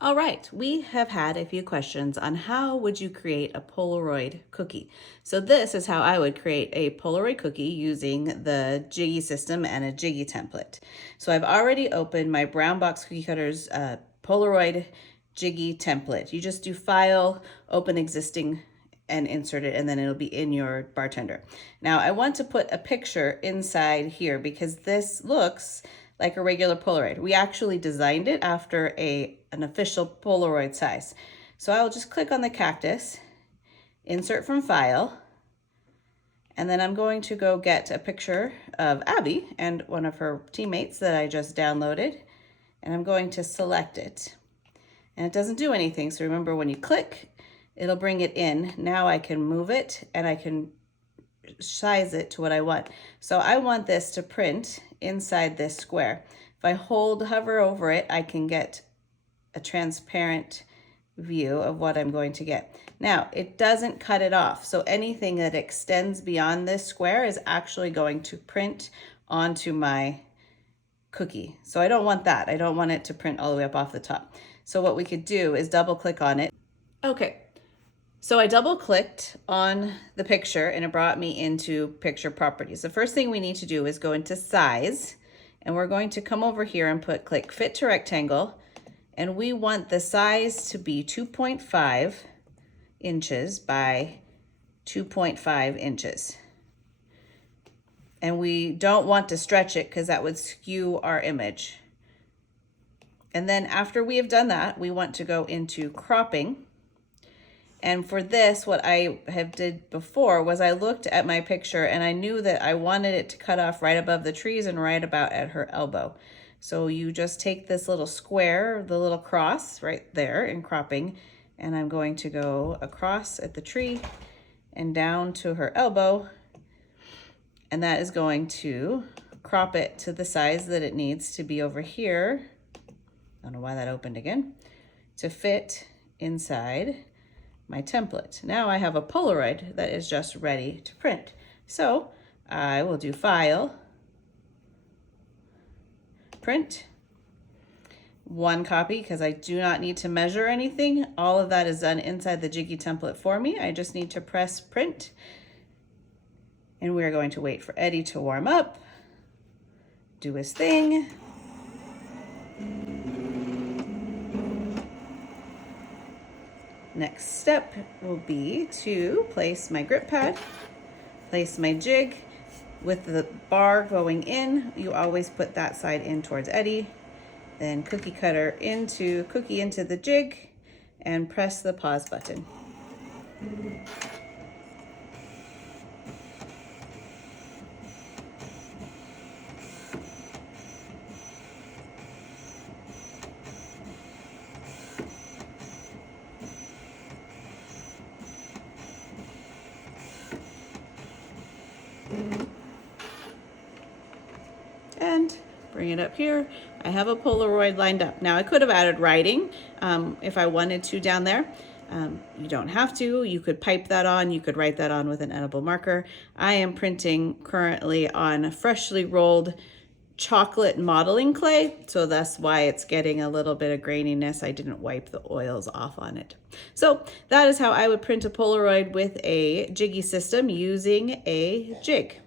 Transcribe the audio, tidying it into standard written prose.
All right, we have had a few questions on how would you create a Polaroid cookie. So this is how I would create a Polaroid cookie using the Jiggy system and a Jiggy template. So I've already opened my Brown Box Cookie Cutters Polaroid Jiggy template. You just do File, Open Existing, and insert it, and then it'll be in your bartender. Now I want to put a picture inside here because this looks like a regular Polaroid. We actually designed it after an official Polaroid size. So I'll just click on the cactus, insert from file, and then I'm going to go get a picture of Abby and one of her teammates that I just downloaded, and I'm going to select it. And it doesn't do anything, so remember when you click, it'll bring it in. Now I can move it and I can size it to what I want. So I want this to print inside this square. If I hover over it, I can get a transparent view of what I'm going to get. Now, it doesn't cut it off. So anything that extends beyond this square is actually going to print onto my cookie. So I don't want that. I don't want it to print all the way up off the top. So what we could do is double click on it. Okay. So I double clicked on the picture and it brought me into picture properties. The first thing we need to do is go into size, and we're going to come over here and click fit to rectangle, and we want the size to be 2.5 inches by 2.5 inches. And we don't want to stretch it because that would skew our image. And then after we have done that, we want to go into cropping. And for this, what I have did before was I looked at my picture and I knew that I wanted it to cut off right above the trees and right about at her elbow. So you just take this little square, the little cross right there in cropping, and I'm going to go across at the tree and down to her elbow. And that is going to crop it to the size that it needs to be over here. I don't know why that opened again. To fit inside my template. Now I have a Polaroid that is just ready to print. So I will do File, Print, one copy because I do not need to measure anything. All of that is done inside the Jiggy template for me. I just need to press print, and we're going to wait for Eddie to warm up, do his thing. Next step will be to place my grip pad, place my jig with the bar going in. You always put that side in towards Eddie. Then cookie into the jig and press the pause button. And bring it up here. I have a Polaroid lined up. Now I could have added writing if I wanted to down there. You don't have to. You could pipe that on. You could write that on with an edible marker. I am printing currently on freshly rolled chocolate modeling clay, so that's why it's getting a little bit of graininess. I didn't wipe the oils off on it. So that is how I would print a Polaroid with a Jiggy system using a jig.